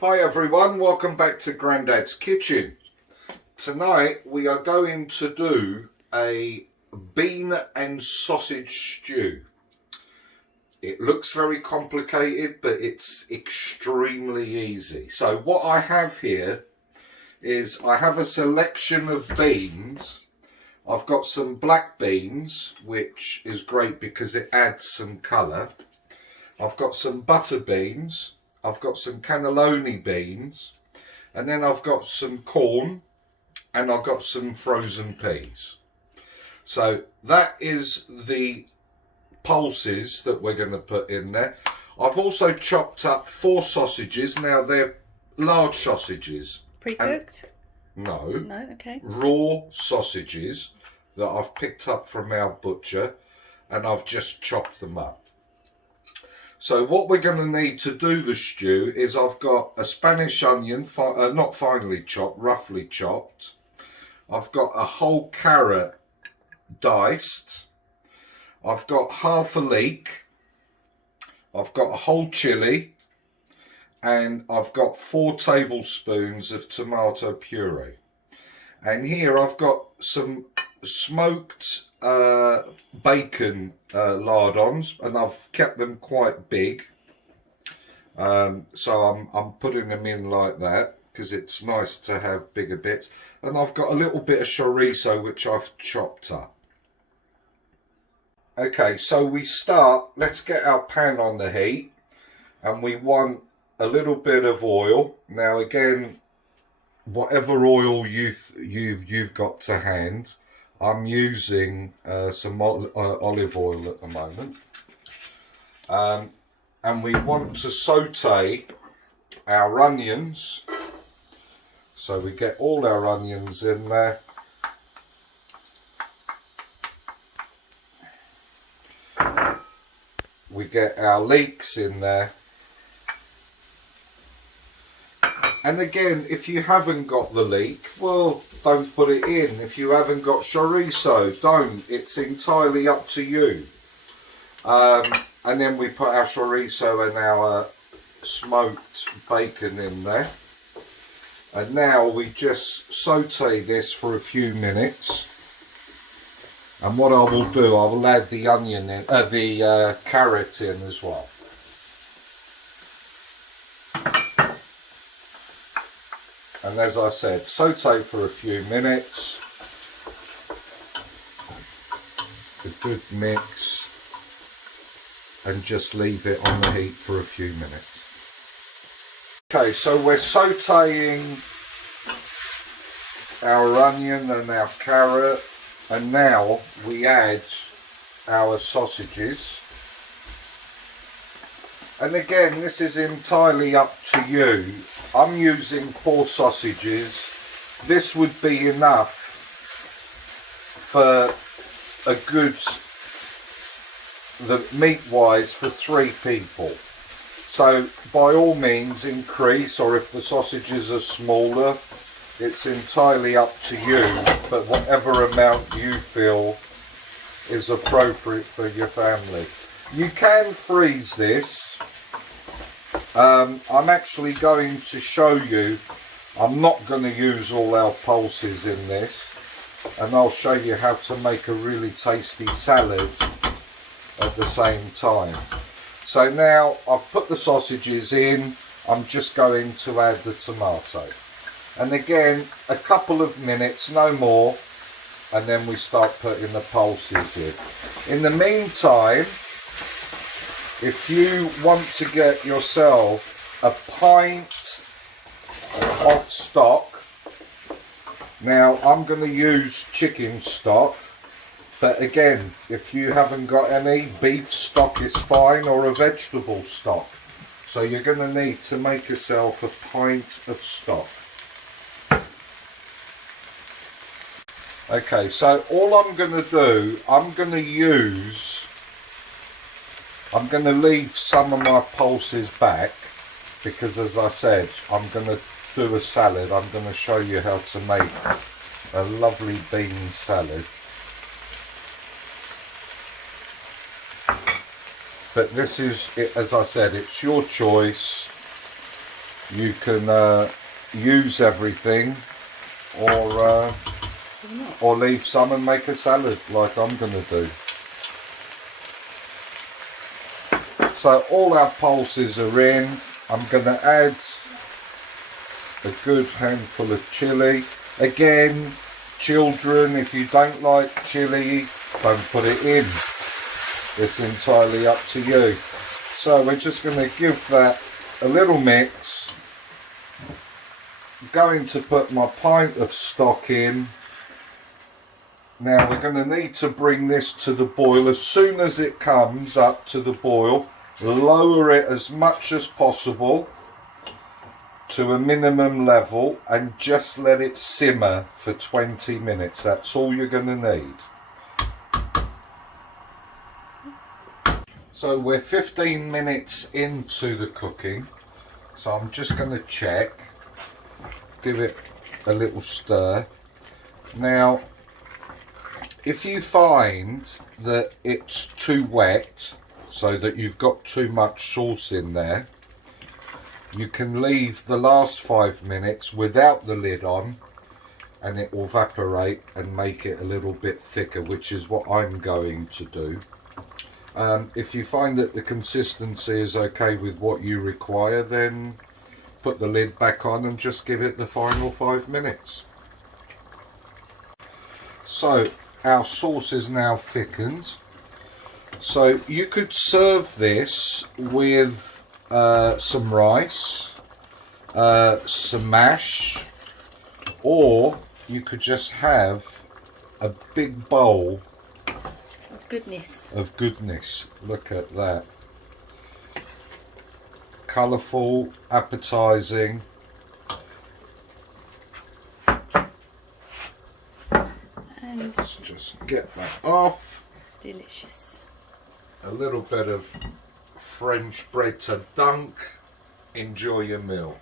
Hi everyone, welcome back to Grandad's Kitchen. Tonight we are going to do a bean and sausage stew. It looks very complicated, but it's extremely easy. So what I have here is I have a selection of beans. I've got some black beans, which is great because it adds some colour. I've got some butter beans. I've got some cannelloni beans, and then I've got some corn, and I've got some frozen peas. So that is the pulses that we're going to put in there. I've also chopped up 4 sausages. Now they're large sausages. Pre-cooked? No. No, okay. Raw sausages that I've picked up from our butcher, and I've just chopped them up. So what we're going to need to do the stew is I've got a Spanish onion, not finely chopped, roughly chopped. I've got a whole carrot diced. I've got half a leek. I've got a whole chilli. And I've got 4 tablespoons of tomato puree. And here I've got some smoked bacon lardons, and I've kept them quite big, so I'm putting them in like that because it's nice to have bigger bits. And I've got a little bit of chorizo which I've chopped up. Okay, so let's get our pan on the heat, and we want a little bit of oil. Now again, whatever oil you've got to hand. I'm using some olive oil at the moment, and we want to saute our onions, so we get all our onions in there. We get our leeks in there. And again, if you haven't got the leek, well, don't put it in. If you haven't got chorizo, don't. It's entirely up to you. And then we put our chorizo and our smoked bacon in there. And now we just saute this for a few minutes. And what I will do, I will add the onion in, the carrot in as well. And as I said, saute for a few minutes, a good mix, and just leave it on the heat for a few minutes. Okay, so we're sauteing our onion and our carrot, and now we add our sausages. And again, this is entirely up to you. I'm using 4 sausages. This would be enough for a good, meat-wise, for 3 people. So by all means increase, or if the sausages are smaller, it's entirely up to you. But whatever amount you feel is appropriate for your family. You can freeze this. I'm actually going to show you, I'm not going to use all our pulses in this, and I'll show you how to make a really tasty salad at the same time. So now I've put the sausages in, I'm just going to add the tomato. And again, a couple of minutes, no more, and then we start putting the pulses in. In the meantime, if you want to get yourself a pint of stock, now I'm going to use chicken stock, but again, if you haven't got any, beef stock is fine, or a vegetable stock. So you're going to need to make yourself a pint of stock. Okay, so all I'm going to do, I'm going to leave some of my pulses back, because as I said, I'm going to do a salad. I'm going to show you how to make a lovely bean salad. But this is, as I said, it's your choice. You can use everything, or leave some and make a salad like I'm going to do. So all our pulses are in. I'm going to add a good handful of chilli. Again, children, if you don't like chilli, don't put it in. It's entirely up to you. So we're just going to give that a little mix. I'm going to put my pint of stock in. Now we're going to need to bring this to the boil. As soon as it comes up to the boil, lower it as much as possible to a minimum level and just let it simmer for 20 minutes. That's all you're going to need. So we're 15 minutes into the cooking, so I'm just going to check, give it a little stir. Now if you find that it's too wet, so that you've got too much sauce in there, you can leave the last 5 minutes without the lid on and it will evaporate and make it a little bit thicker, which is what I'm going to do. If you find that the consistency is okay with what you require, then put the lid back on and just give it the final 5 minutes. So our sauce is now thickened. So you could serve this with some rice, some mash, or you could just have a big bowl of goodness. Look at that. Colourful, appetising. And let's just get that off. Delicious. A little bit of French bread to dunk. Enjoy your meal.